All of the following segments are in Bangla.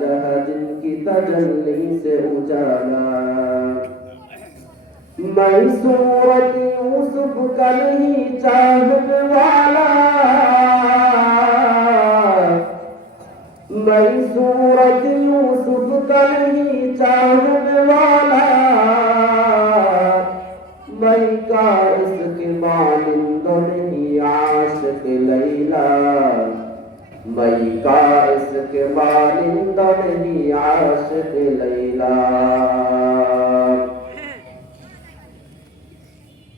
जहाँ जिनकी तजल्ली से उजाला मैं सूरत यूसुफ का नहीं चाहने वाला मैं सूरत यूसुफ का नहीं चाहने वाला मैं का इसके मानिंद नहीं आशिक लैला मैं का इसके मानिंद नहीं आशिक लैला।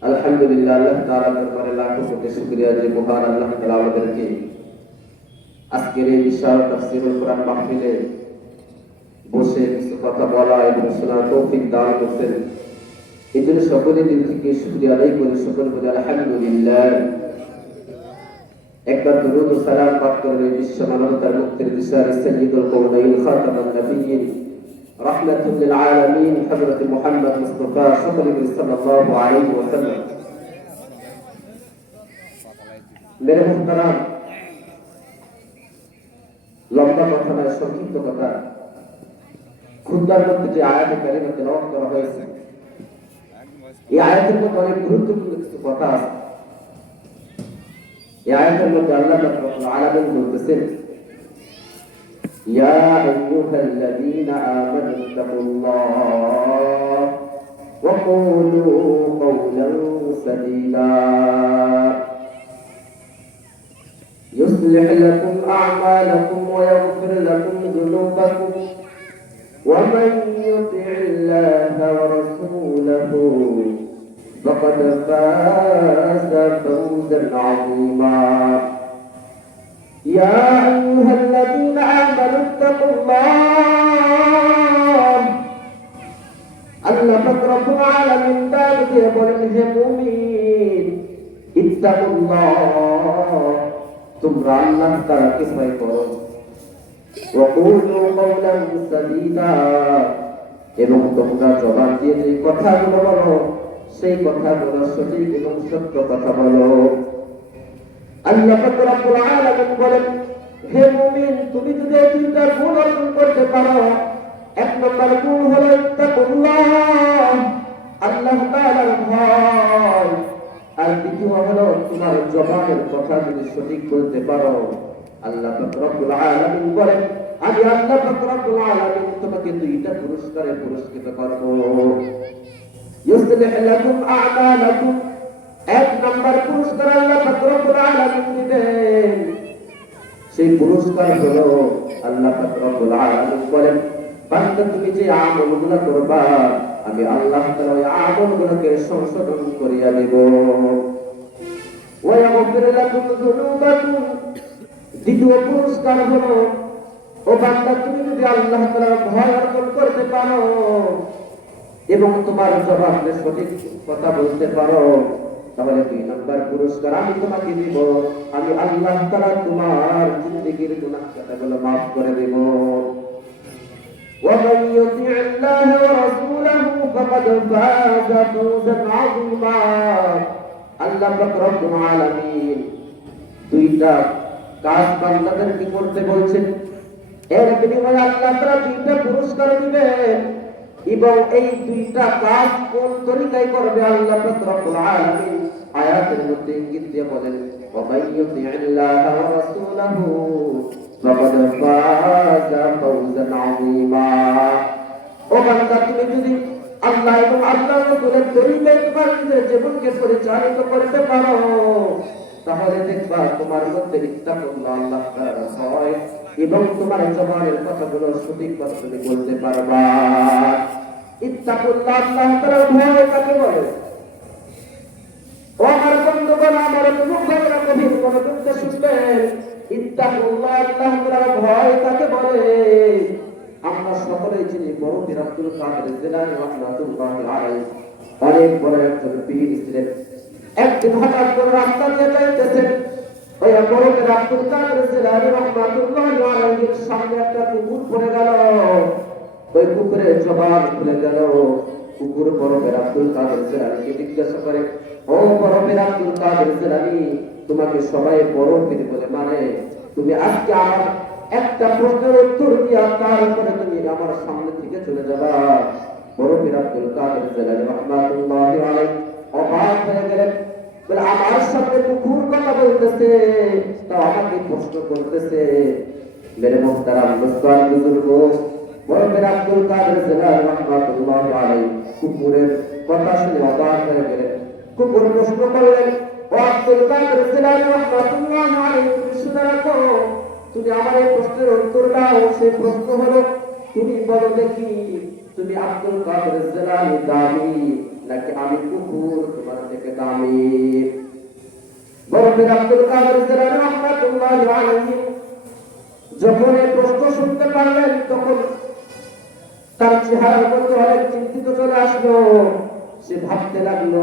अल्हम्दुलिल्लाह, अल्लाह ताआला दरबाরে লাখো কোটি শুকরিয়া যে মহান আল্লাহ তাআলা আমাদেরকে আজকের এই বিশাল তাফসীরুল কোরআন মাহফিলে বসে কিছু কথা বলা এবং শোনার তৌফিক দান করেছেন। এই জন্য সকলে দিল থেকে শুকরিয়া আদায় করি, সকলে বলি আলহামদুলিল্লাহ। একবার দুরূদ ও সালাম পাঠ করে বিশ্ব মানবতার মুক্তির দিশারি সাইয়্যিদুল কওনাইন খাতামুন নবিয়্যিন রাহমাতুল লিল আলামিন হযরত মুহাম্মদ মুস্তাফা সাল্লাল্লাহু আলাইহি ওয়াসাল্লাম। মেরে মুহতারাম, লম্বা কথা নয়, সংক্ষিপ্ত কথা। খুতবার মধ্যে যে আয়াতে কারিমা তেলাওয়াত করা হয়েছে, এই আয়াতের মধ্যে অনেক গুরুত্বপূর্ণ কিছু কথা আছে। এই আয়াতের মধ্যে আল্লাহ রাব্বুল আলামিন বলতেছেন, ইয়া আইয়ুহাল্লাযীনা আমানু তাকুল্লাহ ওয়া কুলু কওলান সাদীদা يصلح لكم أعمالكم ويغفر لكم ذنوبكم ومن يطع الله ورسوله فقد فاز فوزا عظيما يا أيها الذين آمنوا اتقوا الله الله رب العالمين دعوة المؤمنين اتقوا الله তোমরা আল্লাহ তাআলাকে ভয় করো ওয়াকুলু কওলান সাদীদা এবং তোমরা জবান দিয়ে যে কথাগুলো বলো সেই কথাগুলো সঠিক এবং সত্য কথা বলো। আল্লাহ রাব্বুল আলামিন বলেন, হে মুমিন, তুমি যদি এই তিনটা গুণ অর্জন করতে পারো, এক নম্বর গুণ হলো ইত্তাকুল্লাহ, আল্লাহ তাআলার ভয়। আর দ্বিতীয় হলো তোমার জবানের কথা যদি সঠিক বলতে পারো, আল্লাহ রাব্বুল আলামিন বলেন, আমি আল্লাহ রাব্বুল আলামিন তোমাকে দুইটা পুরস্কারে পুরস্কৃত করব। ইউসলিহ লাকুম আ'মালাকুম, এক নম্বর পুরস্কার আল্লাহ রাব্বুল আলামিন দিবেন। সেই পুরস্কার হলো আল্লাহ রাব্বুল আলামিন বলেন, বান্দা তুমি যে আমলগুলো করবা আমি আল্লাহ তাআলা ওই আমলগুলোকে সংশোধন করিয়া দেব। ওয়া ইয়াগফির লাকুম যুনুবাকুম, দ্বিতীয় পুরস্কার হলো ও বান্দা তুমি যদি আল্লাহ তাআলার ভয় অর্জন করতে পারো এবং তোমার জবানে সঠিক কথা বলতে পারো, তাহলে দুই নম্বর পুরস্কার আমি তোমাকে দিব। আমি আল্লাহ তাআলা তোমার জিন্দেগীর গুনাহ খাতাগুলো maaf করে দেব। ومن يطع الله ورسوله فقد فاز فوزا عظيما। আল্লাহ রাব্বুল আলামিন দুইটা কাজ বান্দাদেরকে করতে বলছেন, এর বিনিময়ে আল্লাহ তাআলা দুইটা পুরস্কার দিবেন। এবং এই দুইটা কাজ কোন তরিকায় করবে আল্লাহ রাব্বুল আলামিন আয়াতের মধ্যে ইঙ্গিত দিয়ে বলেন, ومن يطع الله ورسوله فقد فاز فوزا عظيما। ও বান্দা, তুমি যদি আল্লাহ এবং আল্লাহর রাসূলের তরিকায় তোমার নিজের জীবনকে পরিচালিত করতে পারো, তাহলে দেখবা তোমার মধ্যে ইত্তাকুল্লাহ, আল্লাহ তাআলার ভয় এবং তোমার জবানের কথাগুলো সঠিক কথা তুমি বলতে পারবা। ইত্তাকুল্লাহ, আল্লাহ তাআলার ভয় কাকে বলে? ও আমার বন্ধুগণ, আমার মুখের গভীর মনোযোগ দিয়ে শুনবেন, ইত্তাকুল্লাহ, আল্লাহ তাআলার ভয় কাকে বলে? আমরা সকলেই চিনি বড় পীর আব্দুল কাদের জিলানী রাহমাতুল্লাহি আলাইহি, অনেক বড় একজন পীর ছিলেন। একদিন হঠাৎ করে রাস্তা দিয়ে যাইতেছেন, ওই বড় পীর আব্দুল কাদের জিলানী রাহমাতুল্লাহি আলাইহির সামনে একটা পুকুর পড়ে গেল। ওই পুকুরের জবান খুলে গেল। পুকুর বড় পীর আব্দুল কাদের জিলানীকে জিজ্ঞাসা করে, ও বড় পীর আব্দুল কাদের জিলানী, তোমাকে সবাই বড় পীর বলে মানে, তুমি আজকে আমার একটা প্রশ্নের উত্তর দিয়া তারপরে তুমি আমার সামনে থেকে চলে যাবা। বড় পীর আব্দুল কাদের জিলানী রাহমাতুল্লাহি আলাইহি অবাক হয়ে গেলেন, বলে আমার সাথে কুকুর কথা বলতেছে, তো আমাকে প্রশ্ন করতেছে। মেরে মোহতারাম মুস্তান বুজুর্গ, বড় পীর আব্দুল কাদের জিলানী রাহমাতুল্লাহি আলাইহি কুকুরের কথা শুনে অবাক হয়ে গেলেন। কুকুর প্রশ্ন করলেন, ও আব্দুল কাদের জিলানী রাহমাতুল্লাহি আলাইহি, শুনে রাখো, তুমি আমার এই প্রশ্নের উত্তর দাও। সেই প্রশ্ন হলো, তুমি বলো দেখি, তুমি আব্দুল কাদের জিলানী দামি নাকি আমি কুকুর তোমার থেকে দামি? বড় পীর আব্দুল কাদের জিলানী রাহমাতুল্লাহি আলাইহি যখন এই প্রশ্ন শুনতে পারলেন, তখন তার চেহারার মধ্যে অনেক চিন্তিত চলে আসলো। সে ভাবতে লাগলো,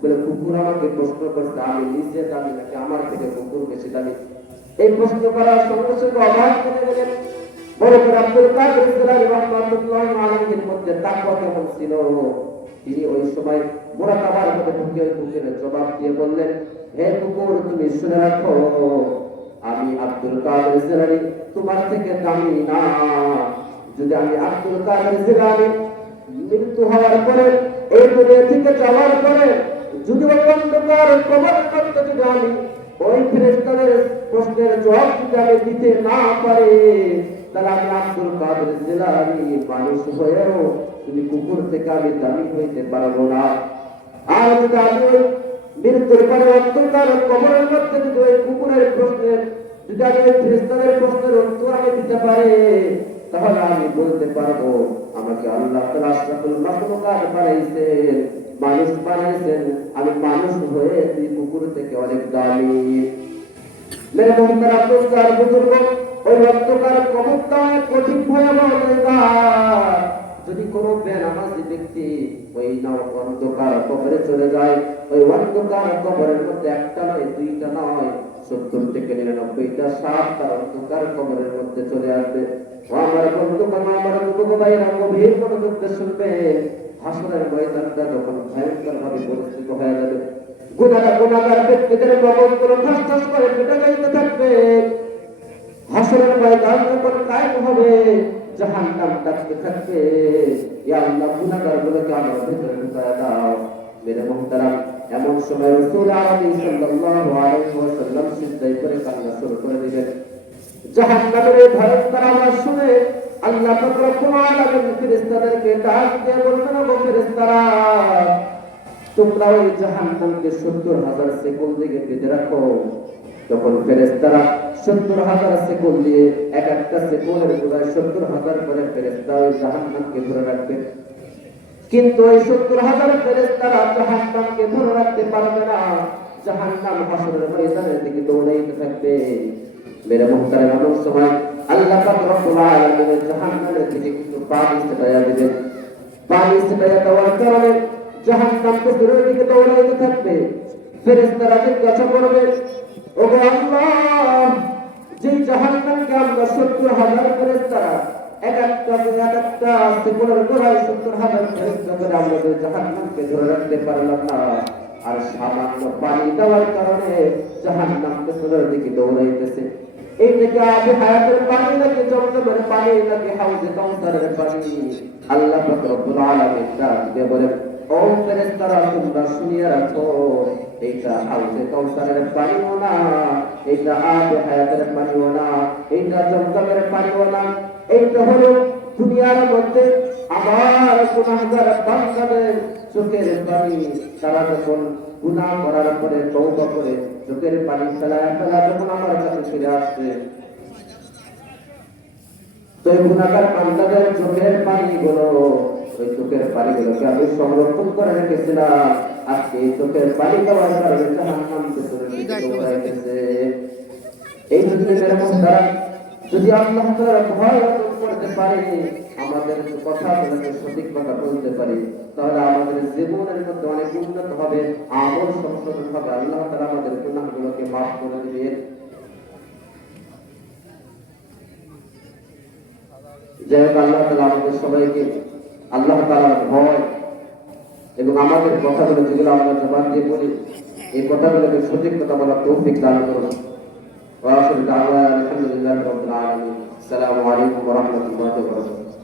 বলে কুকুর আমাকে প্রশ্ন করছে, আমি নিজে দামি নাকি আমার থেকে কুকুর বেশি দামি? এই প্রশ্ন করার সঙ্গে সঙ্গে অবাক হয়ে গেলেন। বড় পীর আব্দুল কাদের জিলানী রাহমাতুল্লাহি আলাইহির মধ্যে তাকওয়া কেমন ছিল! তিনি ওই সময় মুরাকাবার মধ্যে ঢুকে কুকুরের জবাব দিয়ে বললেন, হে কুকুর, তুমি শুনে রাখো, আমি আব্দুল কাদের জিলানী তোমার থেকে দামি না। যদি আমি আব্দুল কাদের জিলানী মৃত্যু হওয়ার পরে, এই দুনিয়া থেকে যাওয়ার পরে, যদি ওই অন্ধকার কবরের মধ্যে যদি আমি ওই ফেরেশতাদের প্রশ্নের জবাব যদি আমি দিতে না পারি, তাহলে আমি আব্দুল কাদের জিলানী মানুষ হয়েও তুমি কুকুর থেকে আমি দামি হইতে পারবো না। আর যদি আমি ওই মৃত্যুর পরে অন্ধকার কবরের মধ্যে যদি ওই কুকুরের প্রশ্নের, যদি আমি ওই ফেরেশতাদের প্রশ্নের উত্তর আমি দিতে পারি, তাহলে আমি বলতে পারবো আমাকে আল্লাহ তাআলা আশরাফুল মাখলুকাত বানাইছেন, মানুষ বানাইছেন, আমি মানুষ হয়ে এই কুকুর থেকে অনেক দামি। মেরে মোহতারাম দোস্তার বুজুর্গ, ওই অন্ধকার কবরটা অনেক কঠিন ভয়াবহ জায়গা। যদি কোনো বেনামাজি ব্যক্তি ওই অন্ধকার কবরে চলে যায়, ওই অন্ধকার কবরের মধ্যে একটা নয়, দুইটা নয়, 70 থেকে 99টা সাপ তার অন্ধকার কবরের মধ্যে চলে আসবে। আমার বন্ধুগণ, আমার যুবক ভাইরা, গভীর মনোযোগ দিয়ে শুনবেন। হাসরের ময়দানটা যখন ভয়ঙ্কর ভাবে পরিস্থিত হয়ে যাবে, গুনাহগার ব্যক্তিদের কবরগুলো ঠাস ঠাস করে ফেটে যাইতে থাকবে। হাসরের ময়দান যখন কায়েম হবে, জাহান্নাম ডাকতে থাকবে, ইয়া আল্লাহ, গুনাহগারগুলোকে আমার ভিতরে ঢুকায়া দাও। মেরে মুহতারাম, এমন সময় রাসূল আরবি সাল্লাল্লাহু আলাইহি ওয়াসাল্লাম সিজদায় করে কান্না শুরু করে দিলেন। জাহান্নামের এই ভয়ঙ্কর আওয়াজ শুনে আল্লাহ পাক রব্বুল আলামিন ফেরেশতাদেরকে ডাক দিয়ে বললেন, ও ফেরেশতারা, তোমরা ওই জাহান্নামকে 70,000 সেকেল দিয়ে বেঁধে রাখো। তখন ফেরেশতারা 70,000 সেকেল দিয়ে, এক একটা সেকেলের পুরায় 70,000 করে ফেরেশতা ওই জাহান্নামকে ধরে রাখবে। কিন্তু ওই 70,000 ফেরেশতারা জাহান্নামকে ধরে রাখতে পারবে না। জাহান্নাম হাসরের ময়দানের দিকে দৌড়াইতে থাকবে। মেরে মুহতারাম, এমন সময় আল্লাহ পাক রব্বুল আলামিন জাহান্নামের দিকে কিছু পানি ছিটাইয়া দিবেন। পানি ছিটাইয়া দেওয়ার কারণে জাহান্নাম পেছনের দিকে দৌড়াইতে থাকবে। ফেরেশতারা জিজ্ঞাসা করবে, ওগো আল্লাহ, যে জাহান্নামকে আমরা 70,000 ফেরেশতারা এক একটা সেকেন্ডের গোড়ায় 70,000 ফেরেশতা করে আমরা যে জাহান্নামকে ধরে রাখতে পারলাম না, আর সামান্য পানি দেওয়ার কারণে জাহান্নাম পেছনের দিকে দৌড়াইতেছে। এই থেকে আবে হায়াতের পানি নাকি জমজমের পানি নাকি হাউজে কাউসারের পানি? আল্লাহ পাক রব্বুল আলামিন ডাক দিয়ে বলেন, ও ফেরেশতারা, তোমরা শুনিয়ে রাখো, এইটা হাউজে কাউসারের পানিও না, এইটা আবে হায়াতের পানিও না, এইটা জমজমের পানিও না, এইটা হলো দুনিয়ার মধ্যে আমার গুনাহগার বান্দাদের চোখের পানি। তারা যখন গুনাহ করার পরে তওবা করে চোখের পানি ফেলায় যখন আমার কাছে ফিরে আসছে, তো এই গুনাহগার বান্দাদের চোখের পানিগুলো, ওই চোখের পানিগুলোকে আমি সংরক্ষণ করে রেখেছিলাম। আজকে এই চোখের পানি দেওয়ার কারণে জাহান্নাম পেছনের দিকে দৌড়াইতেছে। এই জন্য মেরে মুহতারাম, যদি আল্লাহ তাআলার ভয় অর্জন করতে পারি, আমাদের কথাগুলোকে সঠিক কথা বলতে পারি, তাহলে আমাদের জীবনের মধ্যে অনেক উন্নত হবে, আমল সংশোধন হবে, আল্লাহ তাআলা আমাদের গুনাহগুলোকে মাফ করে দিবেন। যাই হোক, আল্লাহ তাআলা আমাদের সবাইকে আল্লাহ তাআলার ভয় এবং আমাদের কথাগুলো যেগুলো আমরা জবান দিয়ে বলি, এই কথাগুলোকে সঠিক কথা বলার তৌফিক দান করুন। ওয়া আখিরু দাওয়ানা আলহামদুলিল্লাহি রাব্বিল আলামিন। আসসালামু আলাইকুম ওয়া রাহমাতুল্লাহি ওয়া বারাকাতুহু।